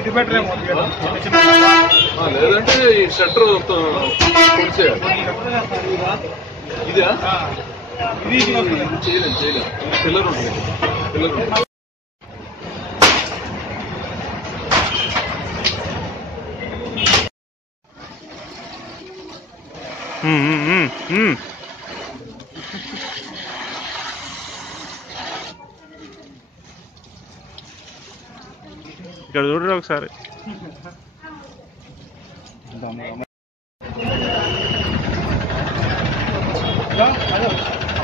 ఇది బెటర్ ఏమో లేదంటే ఈ షట్టర్ పొడిచేయాలి. ఇదా ఇది చేయలేం పిల్లర్ ఉంటుంది. ఇక్కడ చూడరు ఒకసారి.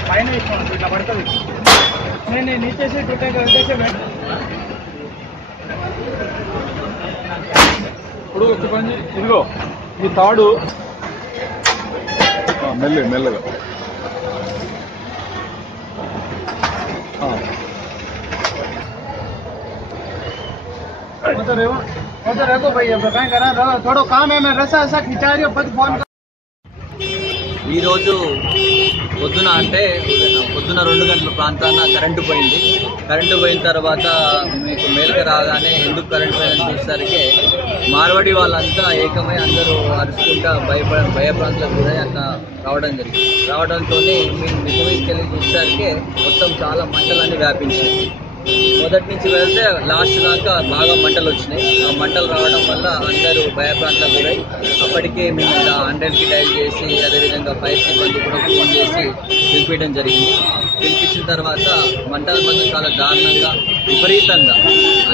పైన ఇట్లా పడుతుంది. నేను నీచేసి ఇప్పుడు ఒక పని ఇదిగో ఈ తాడు మెల్లగా रखो भैया कहीं करा थोड़ा काम है मैं रसा ऐसा खिंचा रही हूँ फोन ఈ రోజు పొద్దున 2 గంటల ప్రాంతాన కరెంటు పోయింది. కరెంటు పోయిన తర్వాత మీకు మేలుకు రాగానే ఎందుకు కరెంటు పోయిందని చూసేసరికి మార్వాడి వాళ్ళంతా ఏకమై అందరూ అరుచుకుంటా భయప్రాంతాలకు గురై అట్లా రావడంతో మేము నిజమేకెళ్ళి చూసేసరికి మొత్తం చాలా మంటలన్నీ వ్యాపించాయి. మొదటి నుంచి వెళ్తే లాస్ట్ దాకా బాగా మంటలు వచ్చినాయి. ఆ మంటలు రావడం వల్ల అందరూ భయప్రాంతాలకు గురై అప్పటికే మేము 100కి డైల్ చేసి అదేవిధంగా ఫైర్ సిబ్బంది కూడా ఫోన్ చేసి పిలిపించడం జరిగింది. పిలిపించిన తర్వాత మంటల మధ్య చాలా దారుణంగా విపరీతంగా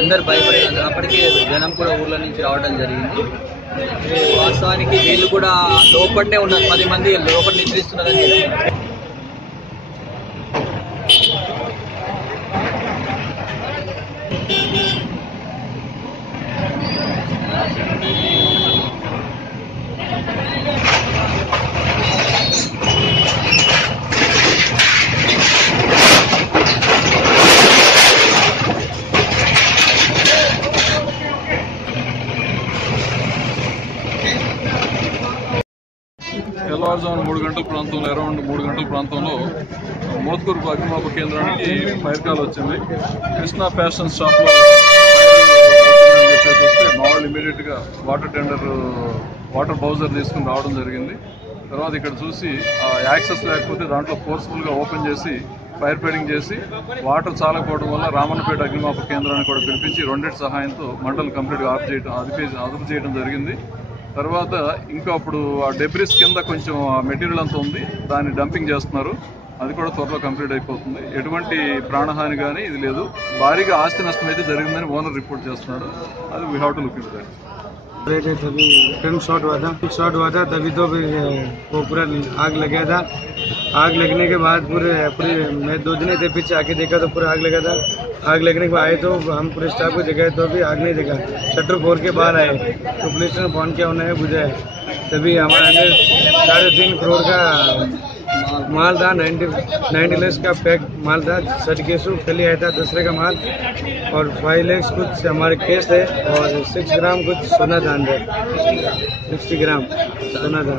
అందరూ భయపడేది. అప్పటికే జనం కూడా ఊర్ల నుంచి రావడం జరిగింది. వాస్తవానికి వీళ్ళు కూడా లోపలనే ఉన్నారు, 10 మంది లోపల నిద్రిస్తున్నారని చెప్పి తెల్లవారుజామున 3 గంటల ప్రాంతంలో అరౌండ్ 3 గంటల ప్రాంతంలో మోత్కూరు అగ్నిమాపక కేంద్రానికి ఫైర్ కాల్ వచ్చింది. కృష్ణా ఫ్యాషన్ షాప్ లో వస్తే మామూలు ఇమీడియట్ గా వాటర్ బౌజర్ తీసుకుని రావడం జరిగింది. తర్వాత ఇక్కడ చూసి యాక్సెస్ లేకపోతే దాంట్లో ఫోర్స్ఫుల్ గా ఓపెన్ చేసి ఫైర్ ఫైటింగ్ చేసి వాటర్ చాలకపోవడం వల్ల రామన్నపేట అగ్నిమాపక కేంద్రాన్ని కూడా పిలిపించి 2 సహాయంతో మంటలు కంప్లీట్ గా అదుపు చేయడం జరిగింది. తర్వాత ఇంకా అప్పుడు ఆ డెబ్రిస్ కింద కొంచెం మెటీరియల్ అంతా ఉంది, దాన్ని డంపింగ్ చేస్తున్నారు. అది కూడా త్వరలో కంప్లీట్ అయిపోతుంది. ఎటువంటి ప్రాణహాని కానీ ఇది లేదు. భారీగా ఆస్తి నష్టం అయితే జరిగిందని ఓనర్ రిపోర్ట్ చేస్తున్నాడు. అది we have to look into that. तभी फिल्म शॉट हुआ था तभी तो वो पूरा आग लगा था। आग लगने के बाद पूरे मैं 2 दिन थे, पीछे आके देखा तो पूरा आग लगा था। आग लगने के बाद आए तो हम पूरे स्टाफ को जगाए तो अभी आग नहीं देखा। शटर फोड़ के बाहर आए तो पुलिस ने फोन किया, उन्होंने बुझाया। तभी हमारे अंदर 3.5 करोड़ का माल था, 90 लाख का पैक माल था। सच केसु खाली आया था दूसरे का माल और 5 लाख कुछ हमारे केस थे और 6 ग्राम कुछ सोना था अंदर, 60 ग्राम सोना था।